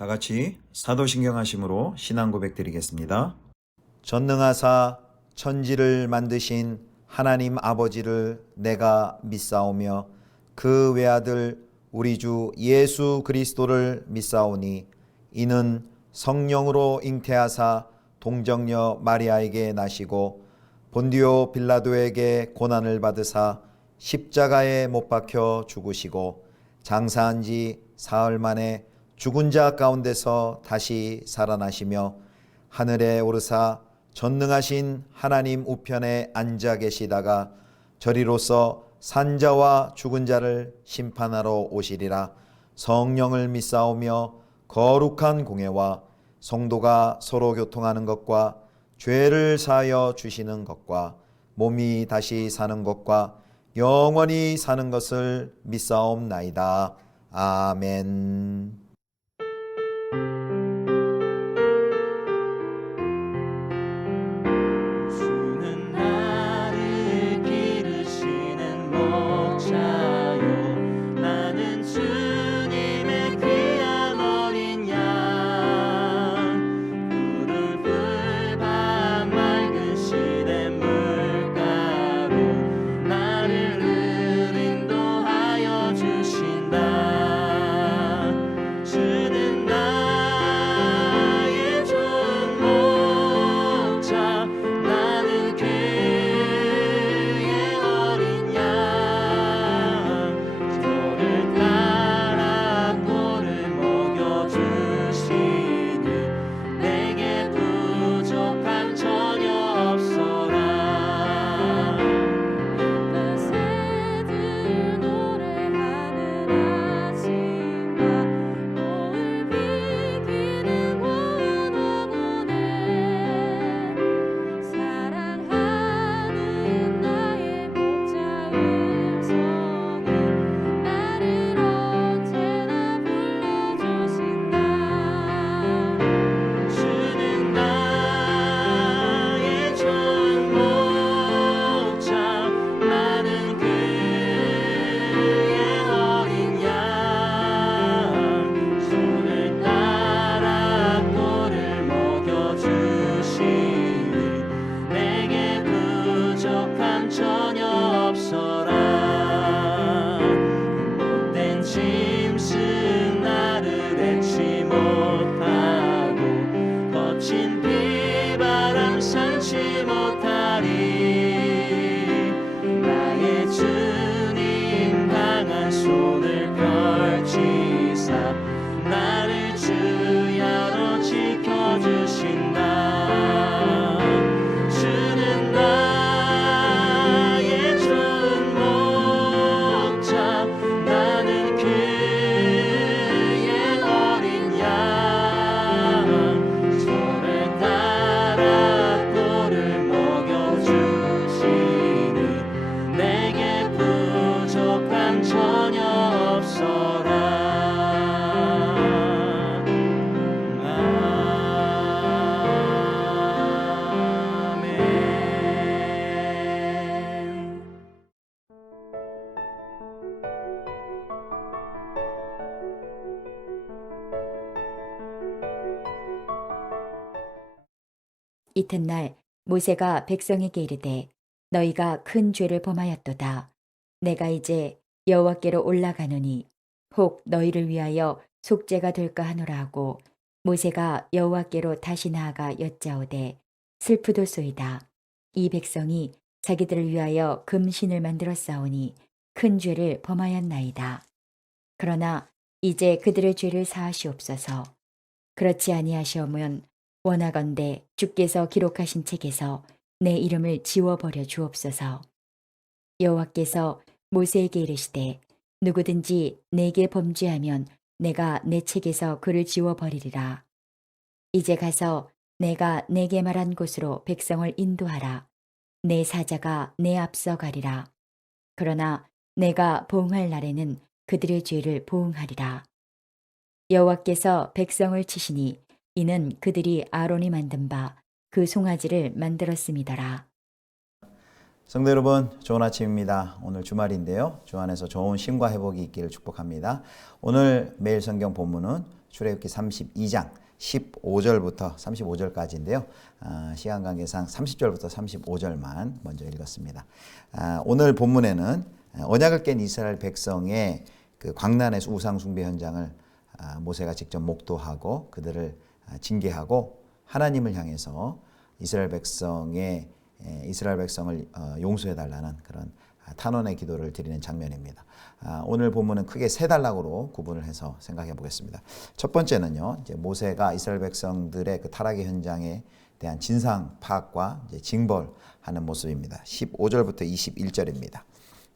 다 같이 사도신경 하심으로 신앙 고백 드리겠습니다. 전능하사 천지를 만드신 하나님 아버지를 내가 믿사오며 그 외아들 우리 주 예수 그리스도를 믿사오니 이는 성령으로 잉태하사 동정녀 마리아에게 나시고 본디오 빌라도에게 고난을 받으사 십자가에 못 박혀 죽으시고 장사한 지 사흘 만에 죽은 자 가운데서 다시 살아나시며 하늘에 오르사 전능하신 하나님 우편에 앉아 계시다가 저리로서 산자와 죽은 자를 심판하러 오시리라. 성령을 믿사오며 거룩한 공예와 성도가 서로 교통하는 것과 죄를 사하여 주시는 것과 몸이 다시 사는 것과 영원히 사는 것을 믿사옵나이다. 아멘. 주는 나를 기르시는 목자요, 나는 주님의 귀한 어린 양. 푸른 풀밭 맑은 시냇물가로 나를 늘 인도하여 주신다. 주는 나의 좋은 목자, 나는 그의 어린 양. 저를 따라 꼴을 먹여주시니 내게 부족함 전혀 없어라. 예쁜 새들 노래하는 아침과 노을 비기는 고운 황혼에 사랑하는 나의 목자 음성이 나를 언제나 불러주신다. 주는 나의 좋은 목자, 나는 그의 어린 양. 손을 따라 꼴을 먹여주시니 내게 부족함 전혀 없어라. 못된 짐승 나를 해치 못하고 거친 비바람 상치 못하리. 나의 주님 강한 손을 펼치사 나를 주야로 지켜주신다. 주는 나의 좋은 목자, 나는 그의 어린 양. 저를 따라 꼴을 먹여주시니 내게 부족함 전혀 없어라. 아멘. 이튿날 모세가 백성에게 이르되 너희가 큰 죄를 범하였도다. 내가 이제 여호와께로 올라가노니 혹 너희를 위하여 속죄가 될까 하노라 하고 모세가 여호와께로 다시 나아가 여짜오되 슬프도소이다. 이 백성이 자기들을 위하여 금신을 만들어 싸우니 큰 죄를 범하였나이다. 그러나 이제 그들의 죄를 사하시옵소서. 그렇지 아니하시오면 원하건대 주께서 기록하신 책에서 내 이름을 지워버려 주옵소서. 여호와께서 모세에게 이르시되 누구든지 내게 범죄하면 내가 내 책에서 그를 지워버리리라. 이제 가서 내가 내게 말한 곳으로 백성을 인도하라. 내 사자가 내 앞서 가리라. 그러나 내가 보응할 날에는 그들의 죄를 보응하리라. 여호와께서 백성을 치시니 이는 그들이 아론이 만든 바 그 송아지를 만들었음이더라. 성도 여러분, 좋은 아침입니다. 오늘 주말인데요. 주 안에서 좋은 쉼과 회복이 있기를 축복합니다. 오늘 매일 성경 본문은 출애굽기 32장 15절부터 35절까지인데요. 시간 관계상 30절부터 35절만 먼저 읽었습니다. 오늘 본문에는 언약을 깬 이스라엘 백성의 그 광란에서 우상 숭배 현장을 모세가 직접 목도하고 그들을 징계하고 하나님을 향해서 이스라엘 백성을 용서해 달라는 그런 탄원의 기도를 드리는 장면입니다. 오늘 본문은 크게 세 단락으로 구분을 해서 생각해 보겠습니다. 첫 번째는요, 이제 모세가 이스라엘 백성들의 그 타락의 현장에 대한 진상 파악과 이제 징벌하는 모습입니다. 15절부터 21절입니다.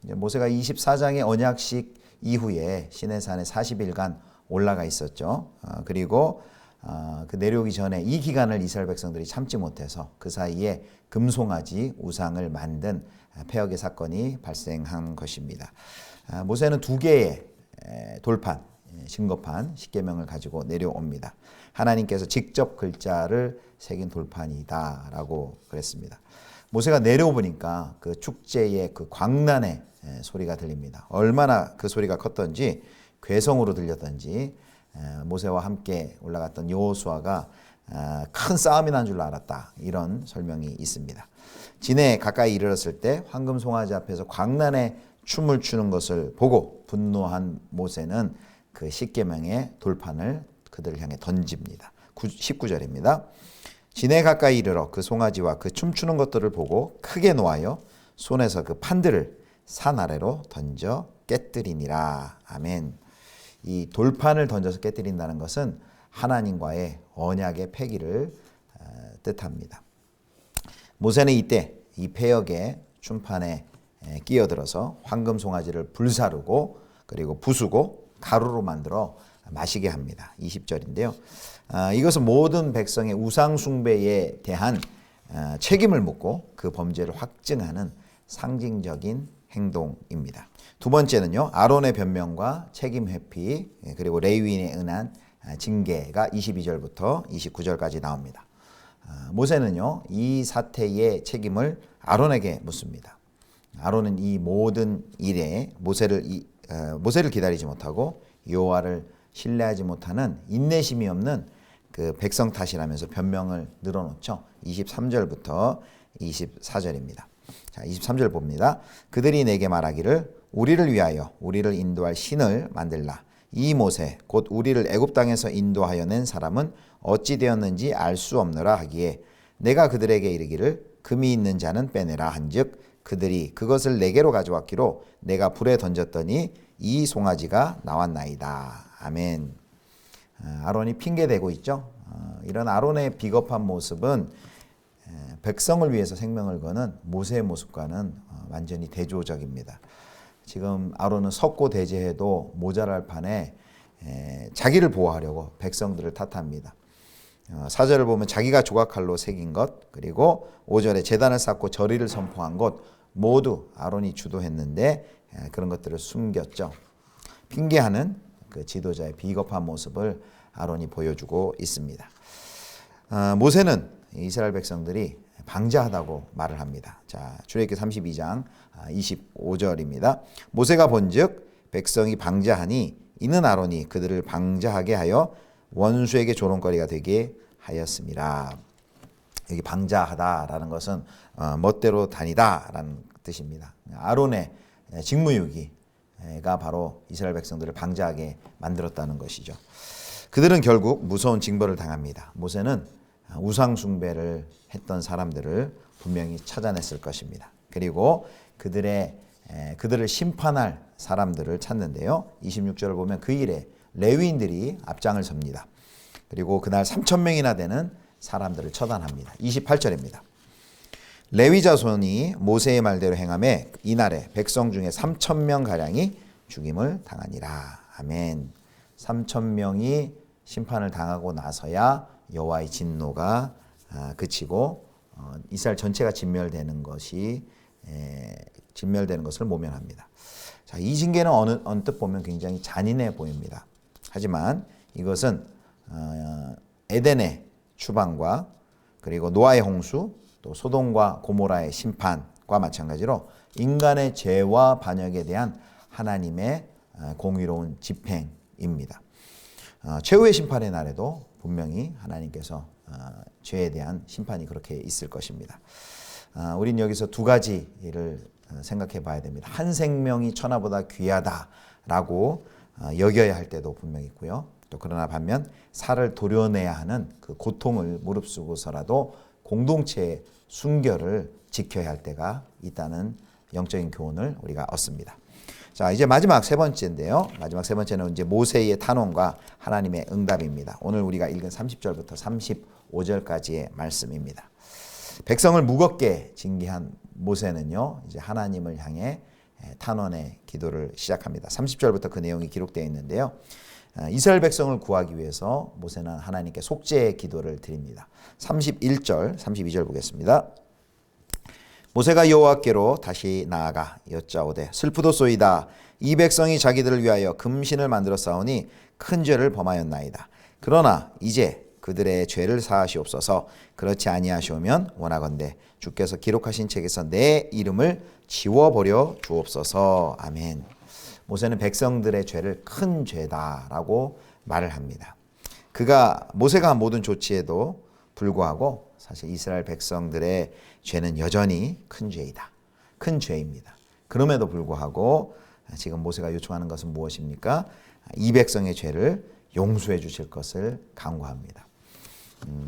이제 모세가 24장의 언약식 이후에 시내산에 40일간 올라가 있었죠. 그리고 그 내려오기 전에 이 기간을 이스라엘 백성들이 참지 못해서 그 사이에 금송아지 우상을 만든 폐역의 사건이 발생한 것입니다. 모세는 두 개의 돌판, 증거판, 십계명을 가지고 내려옵니다. 하나님께서 직접 글자를 새긴 돌판이다라고 그랬습니다. 모세가 내려오니까 그 축제의 그 광란의 소리가 들립니다. 얼마나 그 소리가 컸던지 괴성으로 들렸던지 모세와 함께 올라갔던 여호수아가 큰 싸움이 난 줄 알았다, 이런 설명이 있습니다. 진에 가까이 이르렀을 때 황금 송아지 앞에서 광란의 춤을 추는 것을 보고 분노한 모세는 그 십계명의 돌판을 그들을 향해 던집니다. 19절입니다. 진에 가까이 이르러 그 송아지와 그 춤추는 것들을 보고 크게 노하여 손에서 그 판들을 산 아래로 던져 깨뜨리니라. 아멘. 이 돌판을 던져서 깨뜨린다는 것은 하나님과의 언약의 폐기를 뜻합니다. 모세는 이때 이 폐역의 춤판에 끼어들어서 황금 송아지를 불사르고 그리고 부수고 가루로 만들어 마시게 합니다. 20절인데요. 이것은 모든 백성의 우상 숭배에 대한 책임을 묻고 그 범죄를 확증하는 상징적인 행동입니다. 두 번째는요, 아론의 변명과 책임 회피, 그리고 레위인에 의한 징계가 22절부터 29절까지 나옵니다. 모세는요, 이 사태의 책임을 아론에게 묻습니다. 아론은 이 모든 일에 모세를 기다리지 못하고 여호와를 신뢰하지 못하는 인내심이 없는 그 백성 탓이라면서 변명을 늘어놓죠. 23절부터 24절입니다. 자, 23절 봅니다. 그들이 내게 말하기를 우리를 위하여 우리를 인도할 신을 만들라. 이 모세 곧 우리를 애굽 땅에서 인도하여 낸 사람은 어찌 되었는지 알 수 없노라 하기에 내가 그들에게 이르기를 금이 있는 자는 빼내라 한즉 그들이 그것을 내게로 가져왔기로 내가 불에 던졌더니 이 송아지가 나왔나이다. 아멘. 아론이 핑계대고 있죠. 이런 아론의 비겁한 모습은 백성을 위해서 생명을 거는 모세의 모습과는 완전히 대조적입니다. 지금 아론은 섰고 대제해도 모자랄 판에 자기를 보호하려고 백성들을 탓합니다. 4절을 보면 자기가 조각칼로 새긴 것, 그리고 5절에 제단을 쌓고 절의를 선포한 것 모두 아론이 주도했는데 그런 것들을 숨겼죠. 핑계하는 그 지도자의 비겁한 모습을 아론이 보여주고 있습니다. 모세는 이스라엘 백성들이 방자하다고 말을 합니다. 자, 출애굽기 32장 25절입니다. 모세가 본즉 백성이 방자하니 이는 아론이 그들을 방자하게 하여 원수에게 조롱거리가 되게 하였습니다. 여기 방자하다라는 것은 멋대로 다니다라는 뜻입니다. 아론의 직무유기가 바로 이스라엘 백성들을 방자하게 만들었다는 것이죠. 그들은 결국 무서운 징벌을 당합니다. 모세는 우상 숭배를 했던 사람들을 분명히 찾아냈을 것입니다. 그리고 그들을 심판할 사람들을 찾는데요. 26절을 보면 그 일에 레위인들이 앞장을 섭니다. 그리고 그날 3,000명이나 되는 사람들을 처단합니다. 28절입니다. 레위 자손이 모세의 말대로 행하매 이날에 백성 중에 3,000명가량이 죽임을 당하니라. 아멘. 3,000명이 심판을 당하고 나서야 여호와의 진노가 그치고 이스라엘 전체가 진멸되는 것을 모면합니다. 자, 이 징계는 언뜻 보면 굉장히 잔인해 보입니다. 하지만 이것은 에덴의 추방과 그리고 노아의 홍수, 또 소돔과 고모라의 심판과 마찬가지로 인간의 죄와 반역에 대한 하나님의 공의로운 집행입니다. 최후의 심판의 날에도 분명히 하나님께서 죄에 대한 심판이 그렇게 있을 것입니다. 우린 여기서 두 가지를 생각해 봐야 됩니다. 한 생명이 천하보다 귀하다라고 여겨야 할 때도 분명히 있고요. 또 그러나 반면 살을 도려내야 하는 그 고통을 무릅쓰고서라도 공동체의 순결을 지켜야 할 때가 있다는 영적인 교훈을 우리가 얻습니다. 자, 이제 마지막 세 번째인데요. 마지막 세 번째는 이제 모세의 탄원과 하나님의 응답입니다. 오늘 우리가 읽은 30절부터 35절까지의 말씀입니다. 백성을 무겁게 징계한 모세는요, 이제 하나님을 향해 탄원의 기도를 시작합니다. 30절부터 그 내용이 기록되어 있는데요. 이스라엘 백성을 구하기 위해서 모세는 하나님께 속죄의 기도를 드립니다. 31절, 32절 보겠습니다. 모세가 여호와께로 다시 나아가 여짜오되 슬프도소이다. 이 백성이 자기들을 위하여 금신을 만들어 싸우니 큰 죄를 범하였나이다. 그러나 이제 그들의 죄를 사하시옵소서. 그렇지 아니하시오면 원하건대 주께서 기록하신 책에서 내 이름을 지워버려 주옵소서. 아멘. 모세는 백성들의 죄를 큰 죄다라고 말을 합니다. 모세가 한 모든 조치에도 불구하고 사실 이스라엘 백성들의 죄는 여전히 큰 죄이다. 큰 죄입니다. 그럼에도 불구하고 지금 모세가 요청하는 것은 무엇입니까? 이 백성의 죄를 용서해 주실 것을 간구합니다.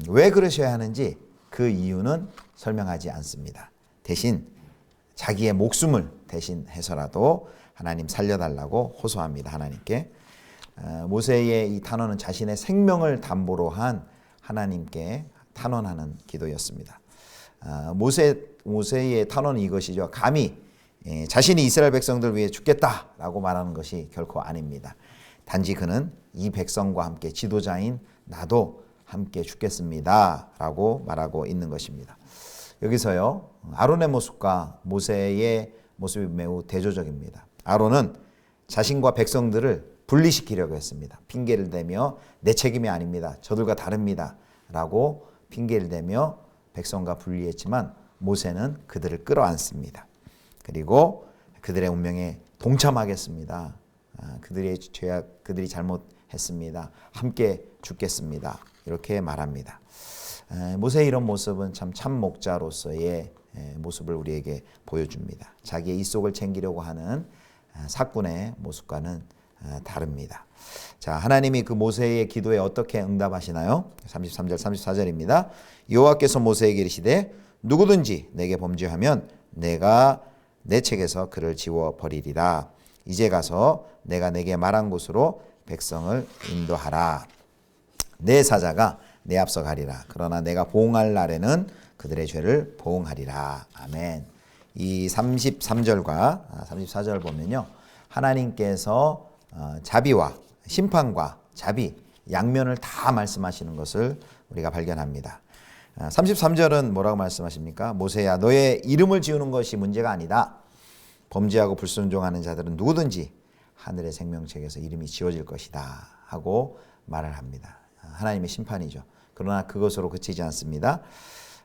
왜 그러셔야 하는지 그 이유는 설명하지 않습니다. 대신 자기의 목숨을 대신해서라도 하나님 살려달라고 호소합니다. 하나님께. 모세의 이 탄원은 자신의 생명을 담보로 한 하나님께 탄원하는 기도였습니다. 모세의 탄원은 이것이죠. 감히 자신이 이스라엘 백성들 위해 죽겠다라고 말하는 것이 결코 아닙니다. 단지 그는 이 백성과 함께 지도자인 나도 함께 죽겠습니다 라고 말하고 있는 것입니다. 여기서요, 아론의 모습과 모세의 모습이 매우 대조적입니다. 아론은 자신과 백성들을 분리시키려고 했습니다. 핑계를 대며 내 책임이 아닙니다. 저들과 다릅니다 라고 핑계를 대며 백성과 분리했지만 모세는 그들을 끌어안습니다. 그리고 그들의 운명에 동참하겠습니다. 그들이 잘못했습니다. 함께 죽겠습니다. 이렇게 말합니다. 모세의 이런 모습은 참 목자로서의 모습을 우리에게 보여줍니다. 자기의 이속을 챙기려고 하는 사꾼의 모습과는 다릅니다. 자, 하나님이 그 모세의 기도에 어떻게 응답하시나요? 33절, 34절입니다. 여호와께서 모세에게 이르시되 누구든지 내게 범죄하면 내가 내 책에서 그를 지워 버리리라. 이제 가서 내가 내게 말한 곳으로 백성을 인도하라. 내 사자가 내 앞서 가리라. 그러나 내가 보응할 날에는 그들의 죄를 보응하리라. 아멘. 이 33절과 34절 보면요, 하나님께서 자비와 심판과 자비 양면을 다 말씀하시는 것을 우리가 발견합니다. 33절은 뭐라고 말씀하십니까? 모세야, 너의 이름을 지우는 것이 문제가 아니다. 범죄하고 불순종하는 자들은 누구든지 하늘의 생명책에서 이름이 지워질 것이다 하고 말을 합니다. 하나님의 심판이죠. 그러나 그것으로 그치지 않습니다.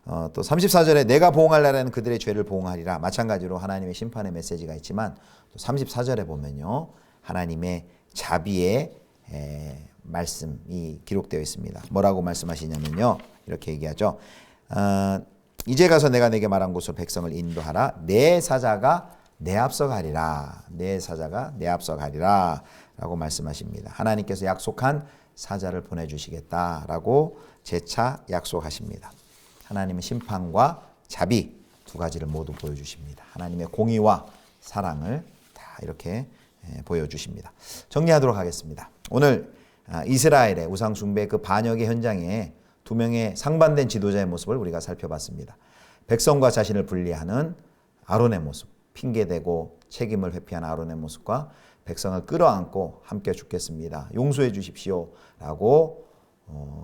또 34절에 내가 보응할 날에는 그들의 죄를 보응하리라. 마찬가지로 하나님의 심판의 메시지가 있지만 또 34절에 보면요, 하나님의 자비의 말씀이 기록되어 있습니다. 뭐라고 말씀하시냐면요, 이렇게 얘기하죠. 이제 가서 내가 내게 말한 곳으로 백성을 인도하라. 내 사자가 내 앞서 가리라. 내 사자가 내 앞서 가리라 라고 말씀하십니다. 하나님께서 약속한 사자를 보내주시겠다라고 재차 약속하십니다. 하나님의 심판과 자비 두 가지를 모두 보여주십니다. 하나님의 공의와 사랑을 다 이렇게 보여주십니다. 정리하도록 하겠습니다. 오늘 이스라엘의 우상 숭배 그 반역의 현장에 두 명의 상반된 지도자의 모습을 우리가 살펴봤습니다. 백성과 자신을 분리하는 아론의 모습, 핑계대고 책임을 회피하는 아론의 모습과 백성을 끌어안고 함께 죽겠습니다. 용서해 주십시오 라고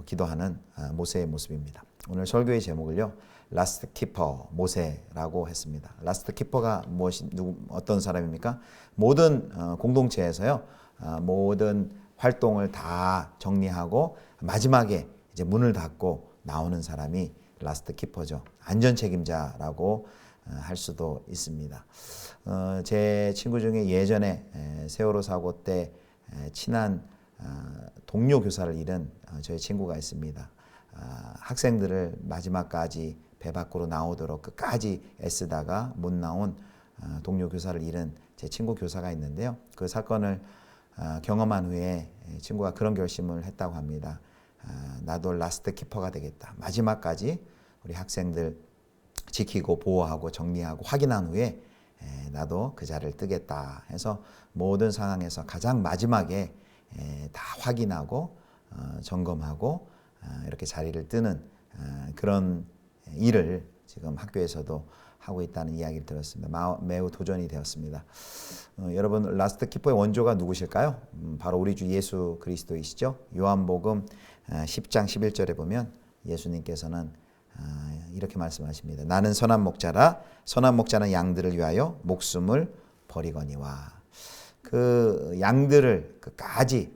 기도하는 모세의 모습입니다. 오늘 설교의 제목을요, 라스트 키퍼 모세라고 했습니다. 라스트 키퍼가 어떤 사람입니까? 모든 공동체에서요, 모든 활동을 다 정리하고 마지막에 이제 문을 닫고 나오는 사람이 라스트 키퍼죠. 안전 책임자라고 할 수도 있습니다. 제 친구 중에 예전에 세월호 사고 때 친한 동료 교사를 잃은 저희 친구가 있습니다. 학생들을 마지막까지 배 밖으로 나오도록 끝까지 애쓰다가 못 나온 동료 교사를 잃은 제 친구 교사가 있는데요. 그 사건을 경험한 후에 친구가 그런 결심을 했다고 합니다. 나도 라스트 키퍼가 되겠다. 마지막까지 우리 학생들 지키고 보호하고 정리하고 확인한 후에 나도 그 자리를 뜨겠다 해서 모든 상황에서 가장 마지막에 다 확인하고 점검하고 이렇게 자리를 뜨는 그런 일을 지금 학교에서도 하고 있다는 이야기를 들었습니다. 매우 도전이 되었습니다. 여러분 라스트 키퍼의 원조가 누구실까요? 바로 우리 주 예수 그리스도이시죠. 요한복음 10장 11절에 보면 예수님께서는 이렇게 말씀하십니다. 나는 선한 목자라 선한 목자는 양들을 위하여 목숨을 버리거니와. 그 양들을 끝까지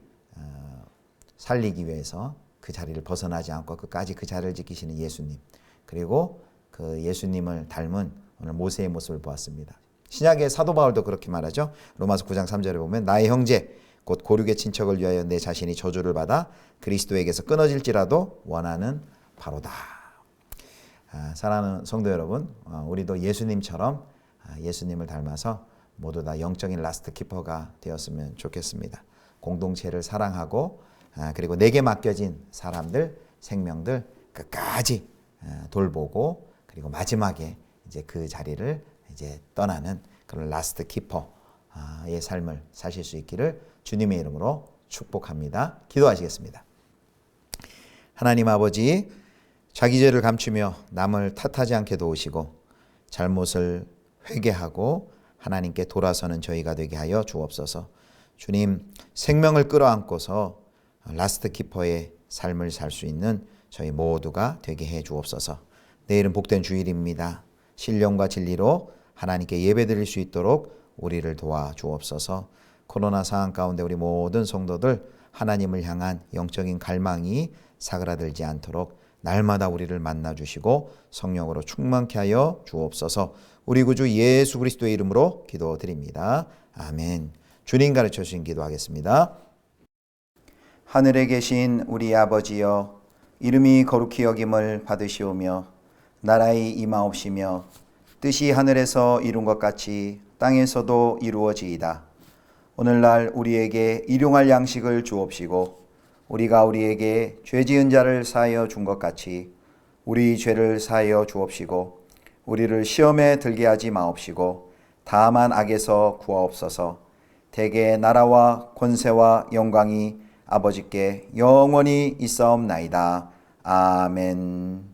살리기 위해서 그 자리를 벗어나지 않고 끝까지 그 자리를 지키시는 예수님, 그리고 그 예수님을 닮은 오늘 모세의 모습을 보았습니다. 신약의 사도 바울도 그렇게 말하죠. 로마서 9장 3절에 보면 나의 형제 곧 고륙의 친척을 위하여 내 자신이 저주를 받아 그리스도에게서 끊어질지라도 원하는 바로다. 사랑하는 성도 여러분, 우리도 예수님처럼 예수님을 닮아서 모두 다 영적인 라스트 키퍼가 되었으면 좋겠습니다. 공동체를 사랑하고 그리고 내게 맡겨진 사람들, 생명들 끝까지 돌보고 그리고 마지막에 이제 그 자리를 이제 떠나는 그런 라스트 키퍼의 삶을 사실 수 있기를 주님의 이름으로 축복합니다. 기도하시겠습니다. 하나님 아버지, 자기 죄를 감추며 남을 탓하지 않게 도우시고 잘못을 회개하고 하나님께 돌아서는 저희가 되게 하여 주옵소서. 주님, 생명을 끌어안고서 라스트 키퍼의 삶을 살 수 있는 저희 모두가 되게 해 주옵소서. 내일은 복된 주일입니다. 신령과 진리로 하나님께 예배드릴 수 있도록 우리를 도와 주옵소서. 코로나 상황 가운데 우리 모든 성도들 하나님을 향한 영적인 갈망이 사그라들지 않도록 날마다 우리를 만나주시고 성령으로 충만케 하여 주옵소서. 우리 구주 예수 그리스도의 이름으로 기도드립니다. 아멘. 주님 가르쳐 주신 기도하겠습니다. 하늘에 계신 우리 아버지여, 이름이 거룩히 여김을 받으시오며 나라의 임하옵시며 뜻이 하늘에서 이룬 것 같이 땅에서도 이루어지이다. 오늘날 우리에게 일용할 양식을 주옵시고 우리가 우리에게 죄 지은 자를 사하여 준 것 같이 우리 죄를 사하여 주옵시고 우리를 시험에 들게 하지 마옵시고 다만 악에서 구하옵소서. 대개 나라와 권세와 영광이 아버지께 영원히 있사옵나이다. 아멘.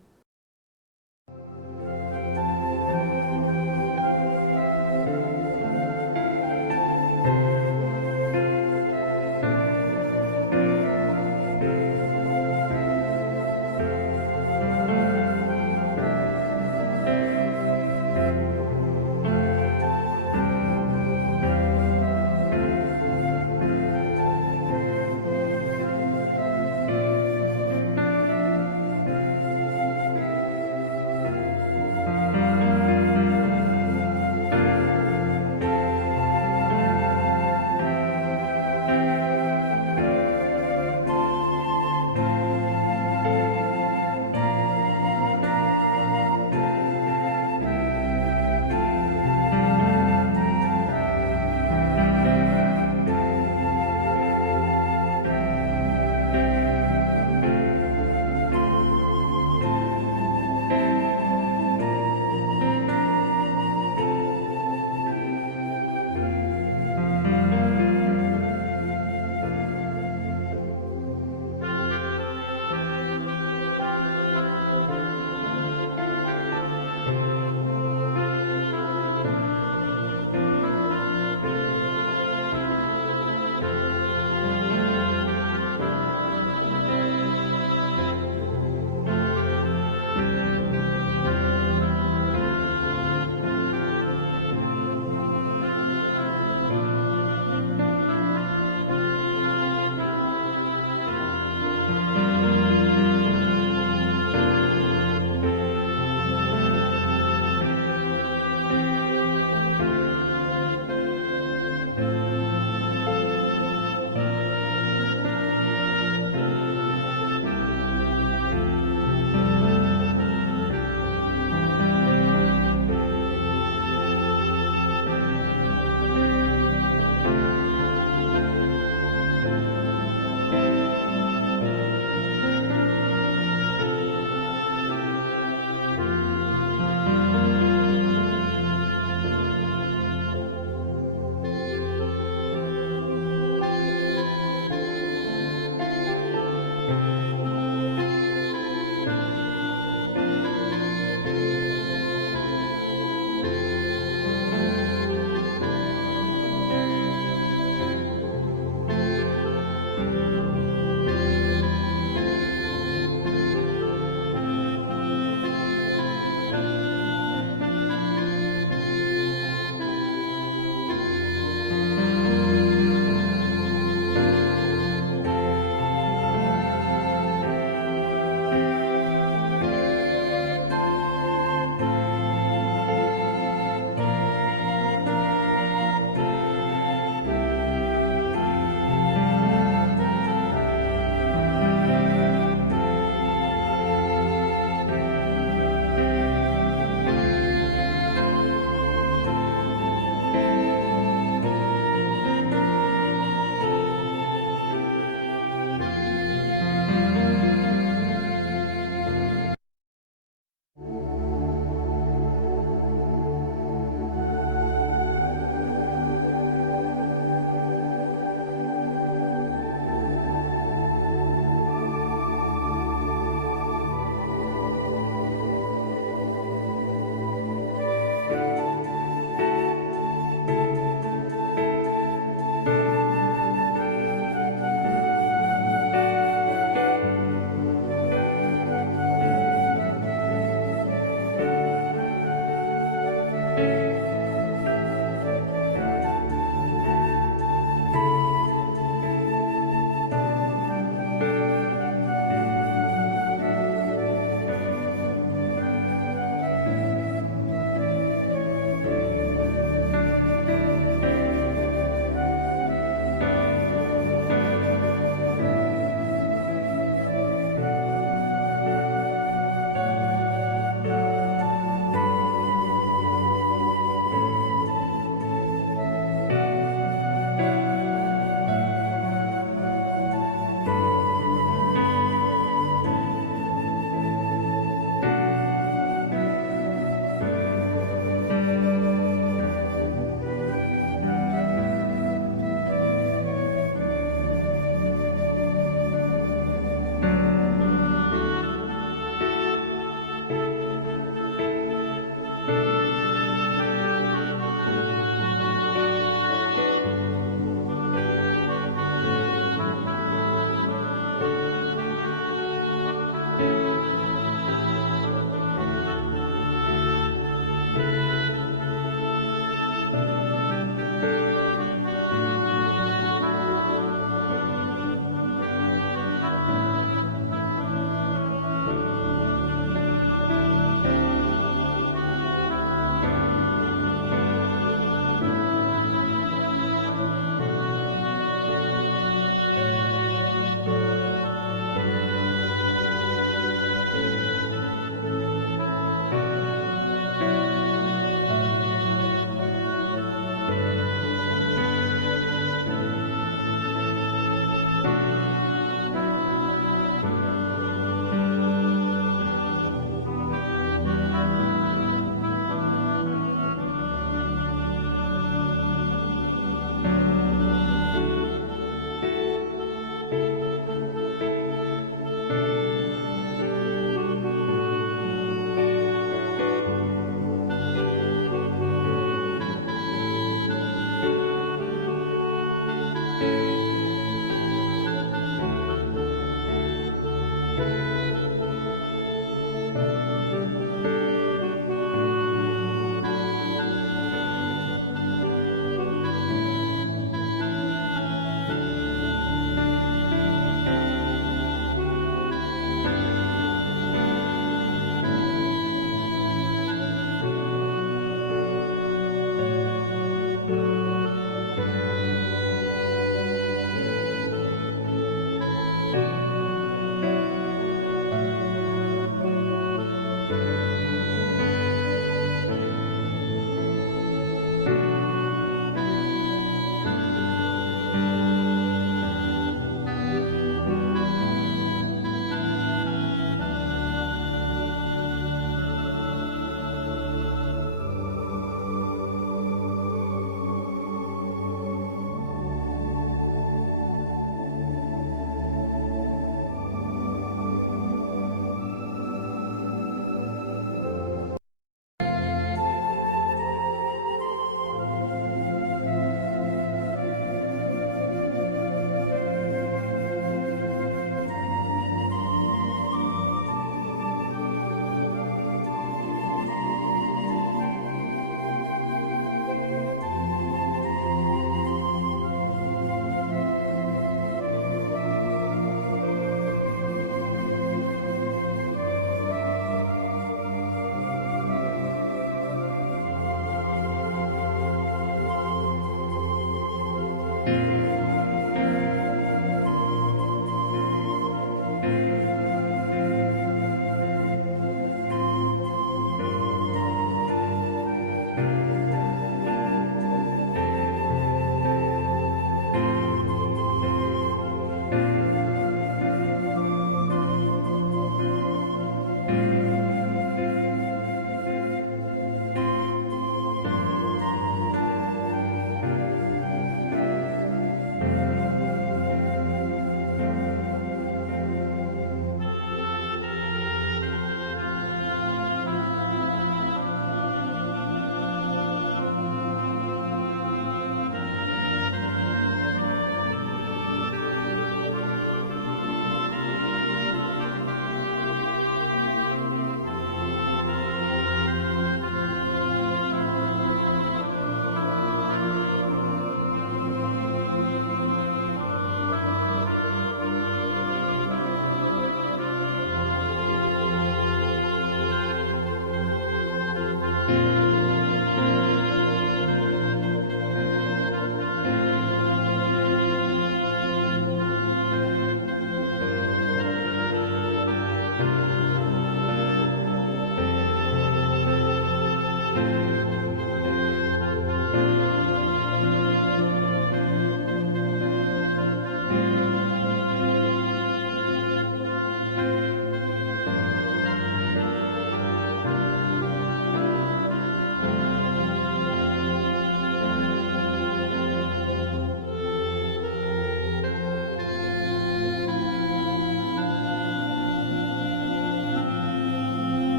내